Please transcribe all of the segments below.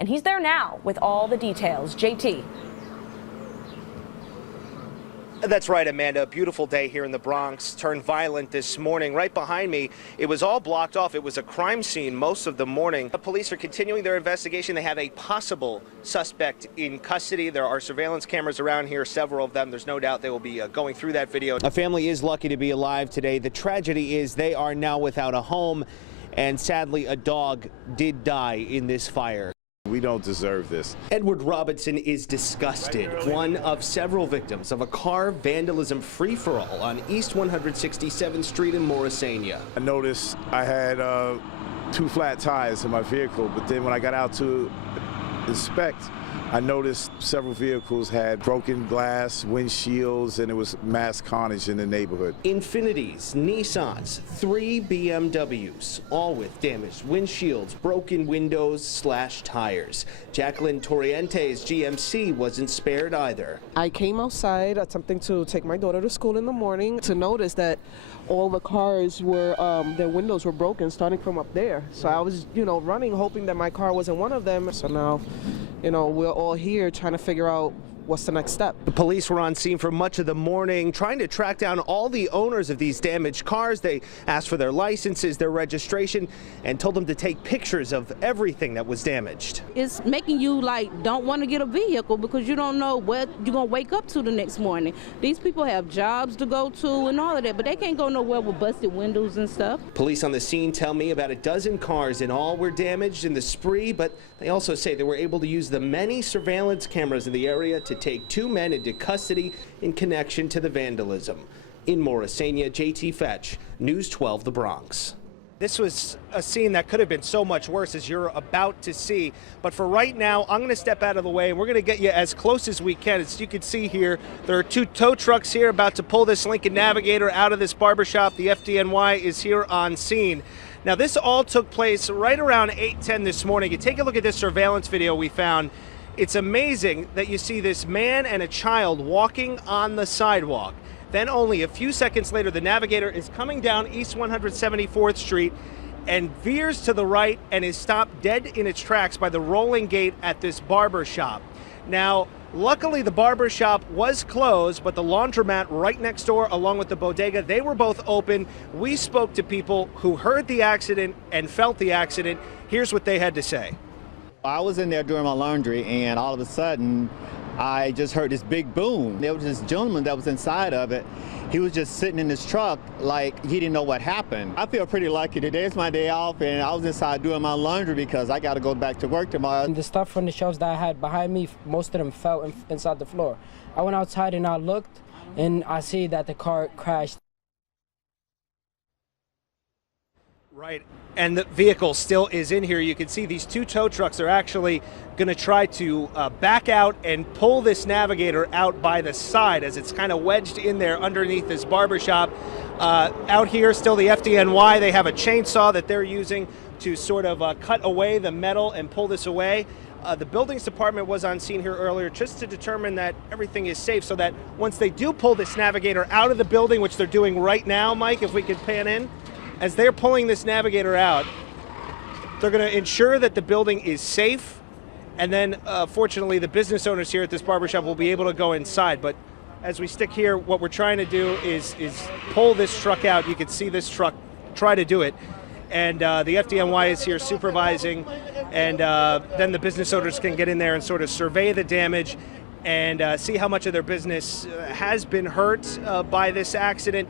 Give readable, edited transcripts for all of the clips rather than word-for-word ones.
And he's there now with all the details. JT. That's right, Amanda. A beautiful day here in the Bronx turned violent this morning. Right behind me, it was all blocked off. It was a crime scene most of the morning. The police are continuing their investigation. They have a possible suspect in custody. There are surveillance cameras around here, several of them. There's no doubt they will be going through that video. A family is lucky to be alive today. The tragedy is they are now without a home, and sadly, a dog did die in this fire. We don't deserve this. Edward Robinson is disgusted, one of several victims of a car vandalism free-for-all on East 167th Street in Morrisania. I noticed I had 2 flat tires in my vehicle, but then when I got out to inspect, I noticed several vehicles had broken glass, windshields, and it was mass carnage in the neighborhood. Infinitis, Nissans, 3 BMWs, all with damaged windshields, broken windows / tires. Jacqueline Torriente's GMC wasn't spared either. I came outside attempting to take my daughter to school in the morning to notice that all the cars were, their windows were broken starting from up there. So I was, running, hoping that my car wasn't one of them. So now, we're all here trying to figure out what's the next step. The police were on scene for much of the morning trying to track down all the owners of these damaged cars. They asked for their licenses, their registration, and told them to take pictures of everything that was damaged. It's making you don't want to get a vehicle because you don't know what you're going to wake up to the next morning. These people have jobs to go to and all of that, but they can't go nowhere with busted windows and stuff. Police on the scene tell me about a dozen cars in all were damaged in the spree, but they also say they were able to use the many surveillance cameras in the area to take 2 men into custody in connection to the vandalism. In Morrisania, JT Fetch, News 12, The Bronx. This was a scene that could have been so much worse, as you're about to see. But for right now, I'm going to step out of the way, and we're going to get you as close as we can. As you can see here, there are 2 tow trucks here about to pull this Lincoln Navigator out of this barbershop. The FDNY is here on scene. Now, this all took place right around 8:10 this morning. You take a look at this surveillance video we found. It's amazing that you see this man and a child walking on the sidewalk. Then only a few seconds later, the Navigator is coming down East 174th Street and veers to the right and is stopped dead in its tracks by the rolling gate at this barber shop. Now, luckily the barber shop was closed, but the laundromat right next door, along with the bodega, they were both open. We spoke to people who heard the accident and felt the accident. Here's what they had to say. I was in there doing my laundry, and all of a sudden, I just heard this big boom. There was this gentleman that was inside of it. He was just sitting in his truck like he didn't know what happened. I feel pretty lucky. Today's my day off, and I was inside doing my laundry because I got to go back to work tomorrow. The stuff from the shelves that I had behind me, most of them fell inside the floor. I went outside and I looked, and I see that the car crashed. Right, and the vehicle still is in here. You can see these 2 tow trucks are actually going to try to back out and pull this Navigator out by the side as it's kind of wedged in there underneath this barbershop. Out here, still the FDNY, they have a chainsaw that they're using to sort of cut away the metal and pull this away. The buildings department was on scene here earlier just to determine that everything is safe so that once they do pull this Navigator out of the building, which they're doing right now, Mike, if we could pan in, as they're pulling this Navigator out, they're going to ensure that the building is safe, and then fortunately the business owners here at this barbershop will be able to go inside. But as we stick here, what we're trying to do is pull this truck out. You can see this truck try to do it, and the FDNY is here supervising, and then the business owners can get in there and sort of survey the damage and see how much of their business has been hurt by this accident.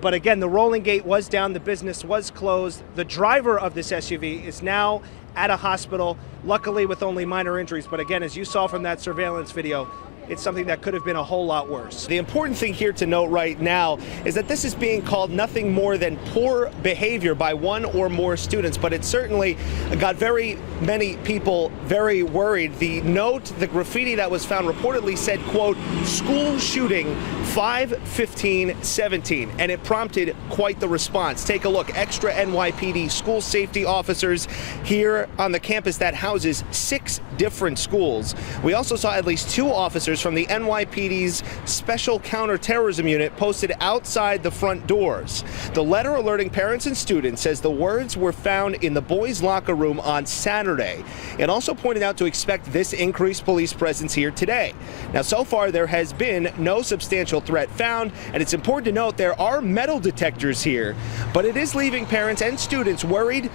But again, the rolling gate was down, the business was closed. The driver of this SUV is now at a hospital, luckily with only minor injuries. But again, as you saw from that surveillance video, it's something that could have been a whole lot worse. The important thing here to note right now is that this is being called nothing more than poor behavior by 1 or more students, but it certainly got very many people very worried. The note, the graffiti that was found reportedly said, quote, "School shooting 5/15/17," and it prompted quite the response. Take a look, extra NYPD school safety officers here on the campus that houses 6 different schools. We also saw at least 2 officers officers from the NYPD's Special Counterterrorism Unit posted outside the front doors. The letter alerting parents and students says the words were found in the boys' locker room on Saturday. It also pointed out to expect this increased police presence here today. Now, so far, there has been no substantial threat found, and it's important to note there are metal detectors here, but it is leaving parents and students worried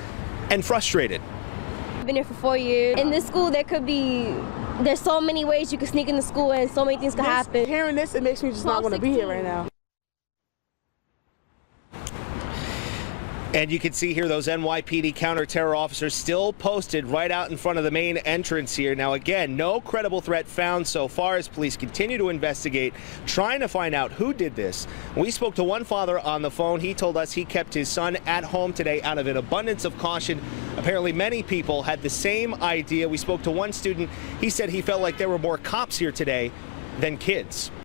and frustrated. I've been here for 4 years. In this school, there's so many ways you can sneak into school and so many things can happen. Hearing this, it makes me just not want to be here right now. And you can see here those NYPD counter-terror officers still posted right out in front of the main entrance here. Now, again, no credible threat found so far as police continue to investigate, trying to find out who did this. We spoke to one father on the phone. He told us he kept his son at home today out of an abundance of caution. Apparently, many people had the same idea. We spoke to one student. He said he felt like there were more cops here today than kids.